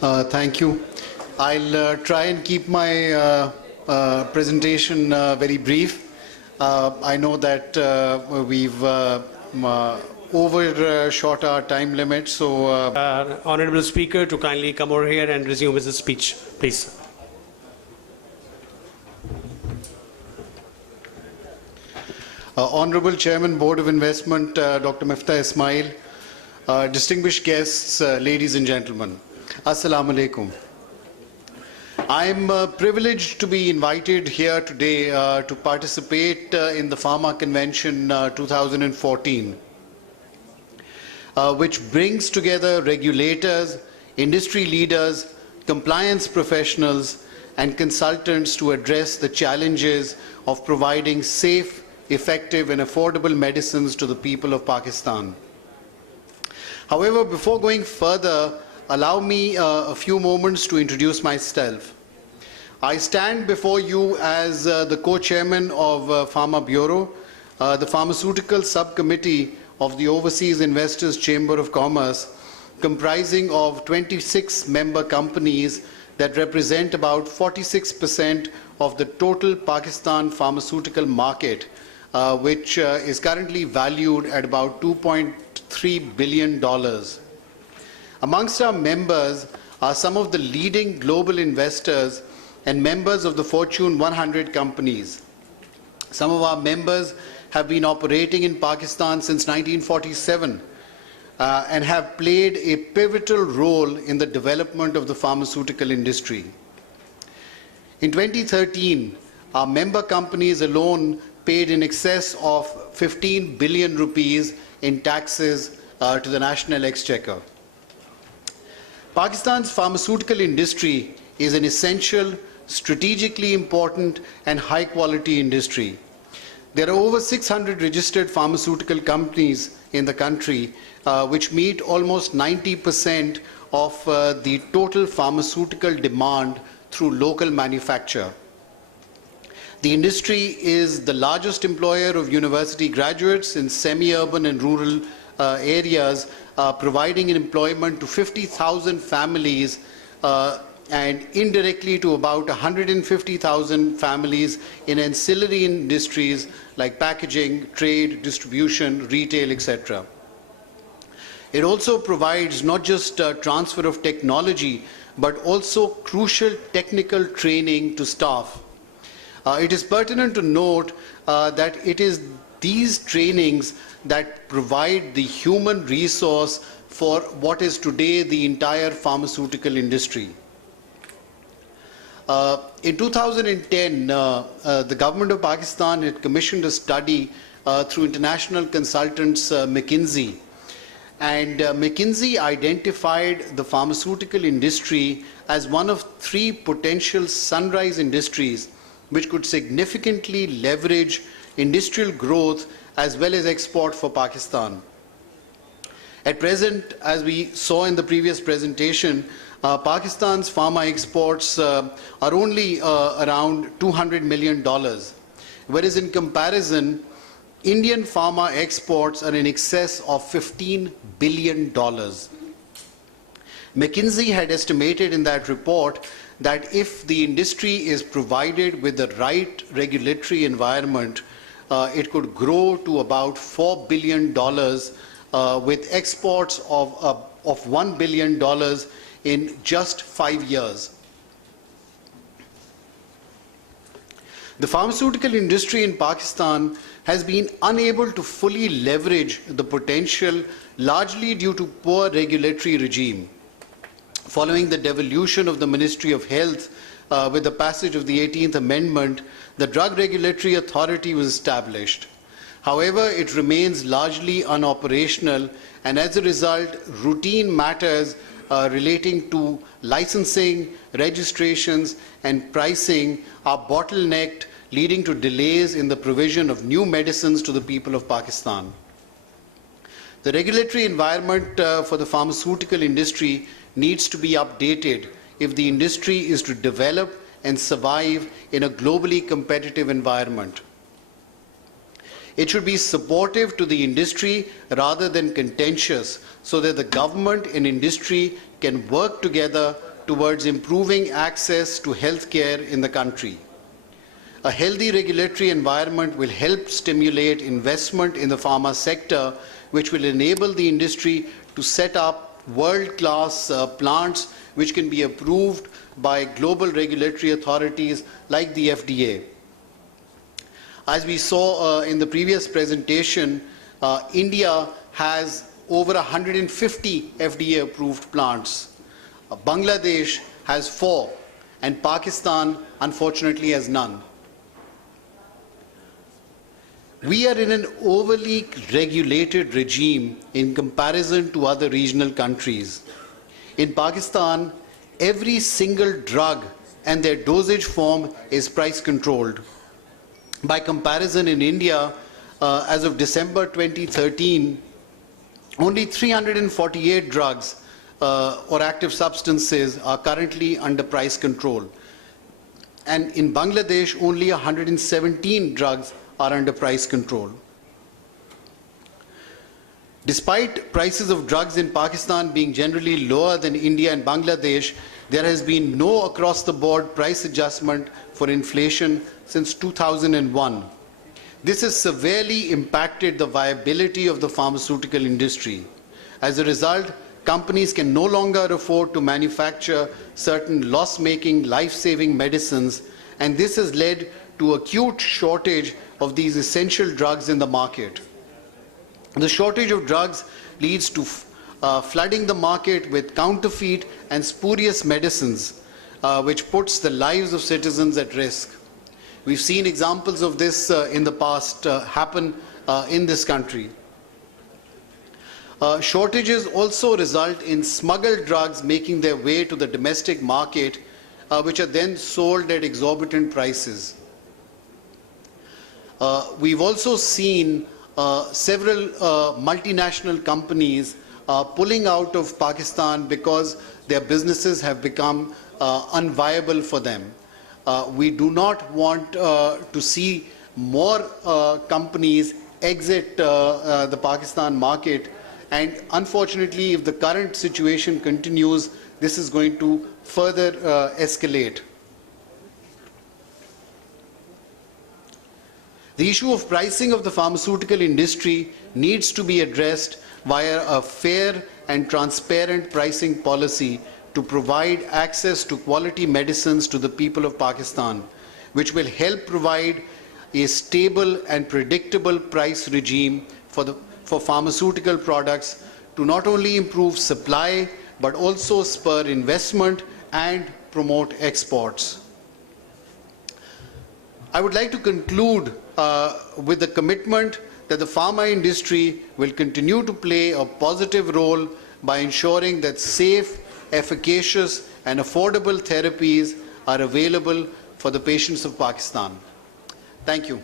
Thank you. I'll try and keep my presentation very brief. I know that we've overshot our time limit, so... Honorable Speaker to kindly come over here and resume his speech, please. Honorable Chairman, Board of Investment, Dr. Miftah Ismail, distinguished guests, ladies and gentlemen, Assalamu alaikum. I'm privileged to be invited here today to participate in the Pharma Convention 2014, which brings together regulators, industry leaders, compliance professionals, and consultants to address the challenges of providing safe, effective, and affordable medicines to the people of Pakistan. However, before going further, allow me a few moments to introduce myself. I stand before you as the co-chairman of Pharma Bureau, the pharmaceutical subcommittee of the Overseas Investors Chamber of Commerce, comprising of 26 member companies that represent about 46% of the total Pakistan pharmaceutical market, which is currently valued at about $2.3 billion. Amongst our members are some of the leading global investors and members of the Fortune 100 companies. Some of our members have been operating in Pakistan since 1947 and have played a pivotal role in the development of the pharmaceutical industry. In 2013, our member companies alone paid in excess of 15 billion rupees in taxes to the National Exchequer. Pakistan's pharmaceutical industry is an essential, strategically important, and high-quality industry. There are over 600 registered pharmaceutical companies in the country, which meet almost 90% of the total pharmaceutical demand through local manufacture. The industry is the largest employer of university graduates in semi-urban and rural areas, providing employment to 50,000 families and indirectly to about 150,000 families in ancillary industries like packaging, trade, distribution, retail, etc. It also provides not just transfer of technology, but also crucial technical training to staff. It is pertinent to note that it is these trainings that provide the human resource for what is today the entire pharmaceutical industry. In 2010, the government of Pakistan had commissioned a study through international consultants McKinsey. And McKinsey identified the pharmaceutical industry as one of 3 potential sunrise industries which could significantly leverage industrial growth as well as export for Pakistan. At present, as we saw in the previous presentation, Pakistan's pharma exports are only around $200 million, whereas in comparison, Indian pharma exports are in excess of $15 billion. McKinsey had estimated in that report that if the industry is provided with the right regulatory environment, it could grow to about $4 billion with exports of $1 billion in just 5 years. The pharmaceutical industry in Pakistan has been unable to fully leverage the potential, largely due to poor regulatory regime. Following the devolution of the Ministry of Health with the passage of the 18th Amendment, the Drug Regulatory Authority was established. However, it remains largely unoperational, and as a result, routine matters relating to licensing, registrations, and pricing are bottlenecked, leading to delays in the provision of new medicines to the people of Pakistan. The regulatory environment for the pharmaceutical industry needs to be updated if the industry is to develop and survive in a globally competitive environment. It should be supportive to the industry rather than contentious, so that the government and industry can work together towards improving access to healthcare in the country. A healthy regulatory environment will help stimulate investment in the pharma sector, which will enable the industry to set up world-class plants which can be approved by global regulatory authorities like the FDA. As we saw in the previous presentation, India has over 150 FDA-approved plants. Bangladesh has 4, and Pakistan, unfortunately, has none. We are in an overly regulated regime in comparison to other regional countries. In Pakistan, every single drug and their dosage form is price controlled. By comparison, in India, as of December 2013, only 348 drugs or active substances are currently under price control. And in Bangladesh, only 117 drugs are under price control. Despite prices of drugs in Pakistan being generally lower than India and Bangladesh, there has been no across-the-board price adjustment for inflation since 2001. This has severely impacted the viability of the pharmaceutical industry. As a result, companies can no longer afford to manufacture certain loss-making, life-saving medicines, and this has led to acute shortage of these essential drugs in the market. The shortage of drugs leads to flooding the market with counterfeit and spurious medicines, which puts the lives of citizens at risk. We've seen examples of this in the past happen in this country. Shortages also result in smuggled drugs making their way to the domestic market, which are then sold at exorbitant prices. We've also seen several multinational companies pulling out of Pakistan because their businesses have become unviable for them. We do not want to see more companies exit the Pakistan market, and unfortunately, if the current situation continues, this is going to further escalate. The issue of pricing of the pharmaceutical industry needs to be addressed via a fair and transparent pricing policy to provide access to quality medicines to the people of Pakistan, which will help provide a stable and predictable price regime for pharmaceutical products to not only improve supply but also spur investment and promote exports. I would like to conclude with the commitment that the pharma industry will continue to play a positive role by ensuring that safe, efficacious and affordable therapies are available for the patients of Pakistan. Thank you.